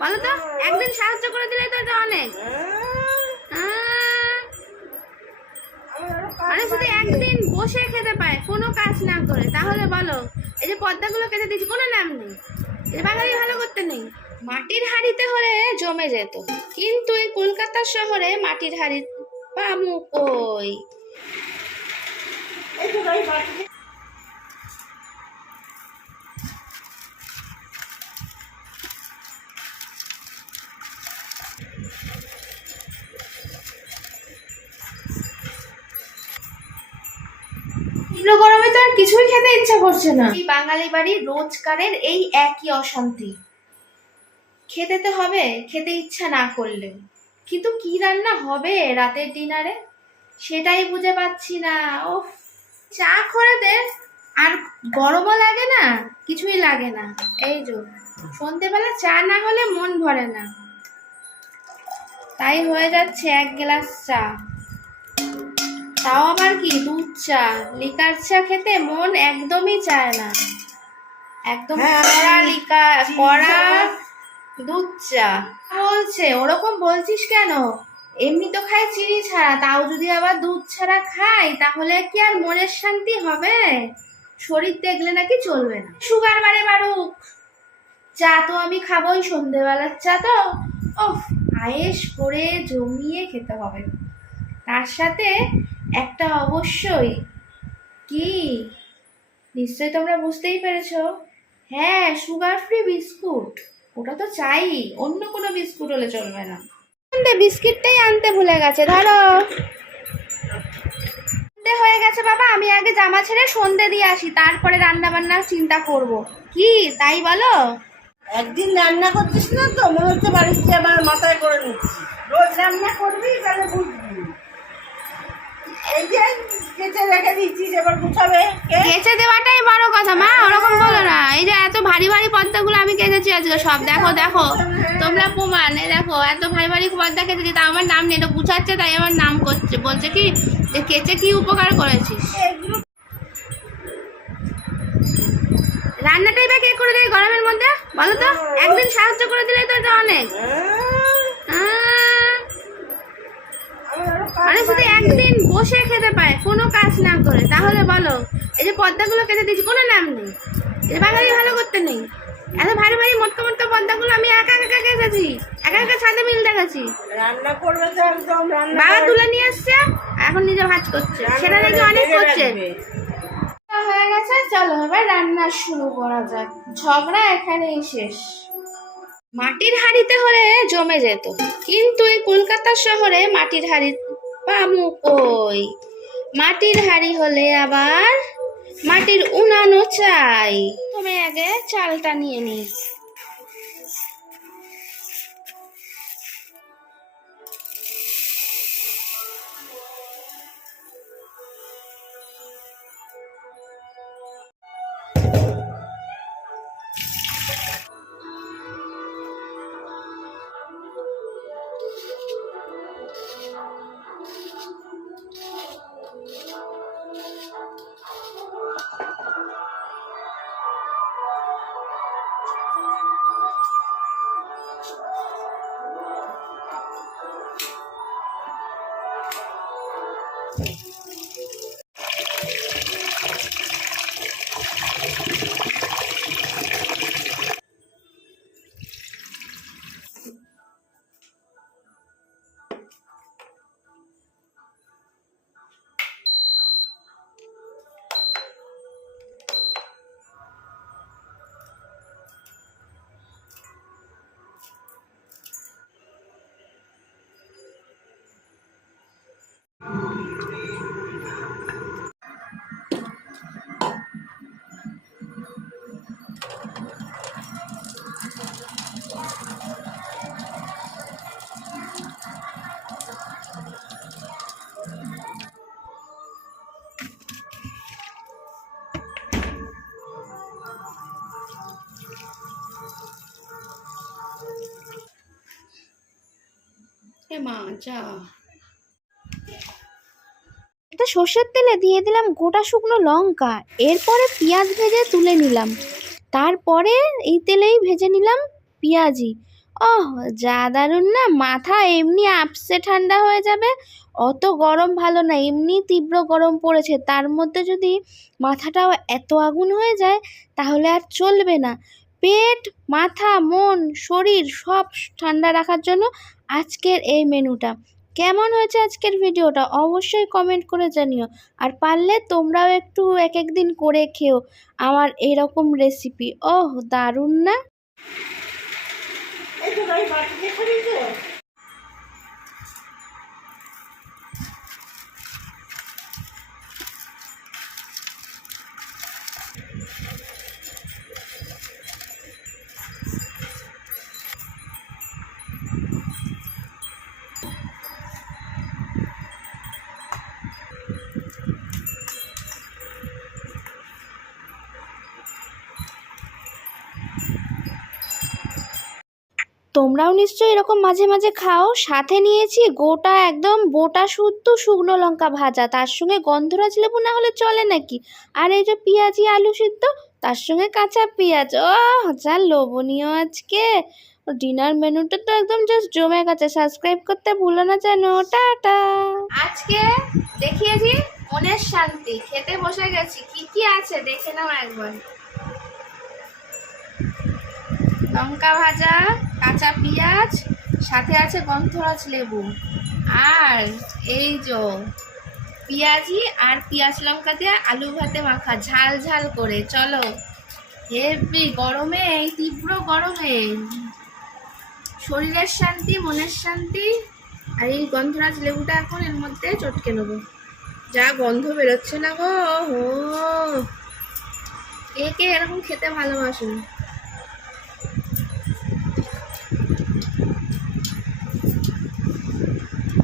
বলো তো, একদিন সাহায্য করে দিলে তো এটা অনেক। মানে শুধু একদিন বসে খেতে পায় কোনো কাজ না করে, তাহলে বলো এই যে পর্দাগুলো কেটে দিচ্ছি কোনো নাম নেই, এটা বাঙালি ভালো করতে নেই। মাটির হাঁড়িতে হলে জমে যেত, কিন্তু এই কলকাতার শহরে মাটির হাঁড়ি পামু কই। গরমে তো আর কিছুই খেতে ইচ্ছা করছে না। এই বাঙালি বাড়ির রোজকারের এই একই অশান্তি, খেতে তো হবে খেতে ইচ্ছা না করলেও, কিন্তু কি রান্না হবে রাতের ডিনারে সেটাই বুঝে পাচ্ছি না। ও চা করে দে, আর গরমও লাগে না, কিছুই লাগে না। এই যে সন্ধেবেলা চা না হলে মন ভরে না, তাই হয়ে যাচ্ছে এক গ্লাস চা, তাও আবার কি দুধ চা। লিকার চা খেতে মন একদমই চায় না, একদম কড়া লিকার, কড়া দুধ চা। বলছে ওরকম বলছিস কেন, এমনি তো খাই চিনি ছাড়া, তাও যদি আবার দুধ ছাড়া খাই তাহলে কি আর মনের শান্তি হবে? শরীর দেখলে নাকি চলবে না, সুগার বাড়ে বাড়ুক, চা তো আমি খাবোই, সন্ধেবেলার চা তো আয়েশ করে জমিয়ে খেতে হবে। তার সাথে একটা অবশ্যই, কি নিশ্চয়ই তোমরা বুঝতেই পেরেছো, হ্যাঁ সুগার ফ্রি বিস্কুট, ওটা তো চাই, অন্য কোনো বিস্কুট হলে চলবে না। বিস্কিটটাই আনতে ভুলে গেছে, ধরো হয়ে গেছে বাবা, আমি আগে জামা ছেড়ে সন্ধে দিয়ে আসি, তারপরে রান্না বান্নার চিন্তা করব। কি তাই বলো? একদিন রান্না করছিস না তো মনে হচ্ছে বাড়িতে আমার মাথায় করে নিচ্ছি, রোজ রান্না করবি তাহলে বুঝবি। এই যে কেচে রেখে দিচ্ছিস, এবার গুছাবে কে? কেচে দেওয়াটাই বড় কথা মা, ওরকম বলো না। এই যে এত ভারী ভারী পর্দাগুলো আমি কেচেছি আজকে সব, দেখো দেখো তোমরা প্রমাণ, এই দেখো এত ভারী ভারী পর্দা কেচেছি, তা আমার নাম নেই, এটা গুছাচ্ছে তাই আমার নাম করছে, বলছে কি যে কেচে কি উপকার করেছিস। রান্নাটাই বা কে করে দেয় গরমের মধ্যে বলো তো, একদিন সাহায্য করে দিলে তো এটা অনেক। মানে শুধু একদিন বসে খেতে পায় কোনো কাজ না করে, তাহলে বলো এই যে পর্দাগুলো কেটে দিচ্ছি কোনো নাম নেই, এটা বাঙালি ভালো করতে নেই। এত ভারী ভারী মোটকা মোটকা পর্দাগুলো আমি একা একা কেটেছি, একা একা ছাদে মিল দেখাচ্ছি। রান্না করবে তো একদম রান্না বাবা তুলে নিয়ে আসছে, এখন নিজে ভাজ করছে, সেটা নাকি অনেক করছে। হয়ে গেছে, চলো এবার রান্না শুরু করা যাক, ঝগড়া এখানেই শেষ। মাটির হাঁড়িতে হলে জমে যেত, কিন্তু এই কলকাতার শহরে মাটির হাঁড়ি পামু কই। মাটির হাঁড়ি হলে আবার মাটির উনানও চাই। তুমি আগে চালটা নিয়ে নি। এটা সর্ষের তেলে দিয়ে দিলাম গোটা শুকনো লঙ্কা, এরপরে পেঁয়াজ ভেজে তুলে নিলাম, তারপরে এই তেলেই ভেজে নিলাম পেঁয়াজি। ওহ যা দারুণ না, মাথা এমনি আপসে ঠান্ডা হয়ে যাবে। অত গরম ভালো না, এমনি তীব্র গরম পড়েছে, তার মধ্যে যদি মাথাটাও এত আগুন হয়ে যায় তাহলে আর চলবে না। পেট, মাথা, মন, শরীর সব ঠান্ডা রাখার জন্য আজকের এই মেনুটা। কেমন হয়েছে আজকের ভিডিওটা অবশ্যই কমেন্ট করে জানিও। আর পারলে তোমরাও একটু এক একদিন করে খেও আমার এরকম রেসিপি। ওহ দারুণ না। এই তো ভাই বাটিতে খাবি তো? তোমরাও নিশ্চয়ই এরকম মাঝে মাঝে খাও। সাথে নিয়েছি গোটা একদম বোটা শুদ্ধ শুকনো লঙ্কা ভাজা, তার সঙ্গে গন্ধরাজ লেবু না হলে চলে নাকি। আর এই যে পেঁয়াজি আলু সিদ্ধ, তার সঙ্গে কাঁচা পেঁয়াজ। ও যা লোভনীয় আজকে ডিনার মেনুটা, তো একদম জাস্ট জমে গেছে। সাবস্ক্রাইব করতে ভুলো না যেন। টাটা। আজকে দেখিয়েছি মনের শান্তি, খেতে বসে গেছি। কি কি আছে দেখে নাও একবার। লঙ্কা ভাজা, কাঁচা পেঁয়াজ, সাথে আছে গন্ধরাজ লেবু, আর এই যে পেঁয়াজি আর পেঁয়াজ লঙ্কা দিয়ে আলু ভাতে মাখা ঝাল ঝাল করে। চলো, হেভি গরমে, এই তীব্র গরমে শরীরের শান্তি, মনের শান্তি। আর এই গন্ধরাজ লেবুটা এখন এর মধ্যে চটকে নেবো। যা গন্ধ বেরোচ্ছে না গো, হো কে কে এরকম খেতে ভালোবাসো?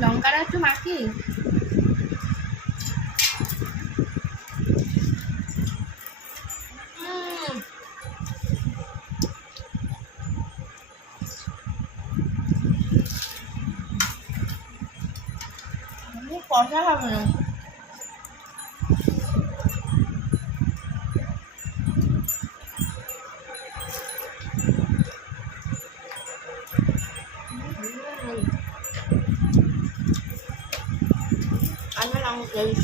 লঙ্কাটা একটু মাখি। কষা হবে না।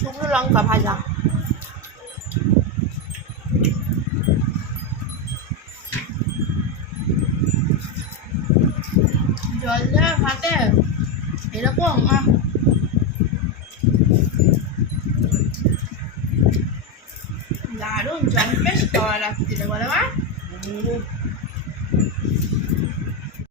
শুকনো লঙ্কা ভাজা, জল দেওয়া ভাতে এরকম দারুণ জম্পেশ খাওয়া রাখছিল বলে মা।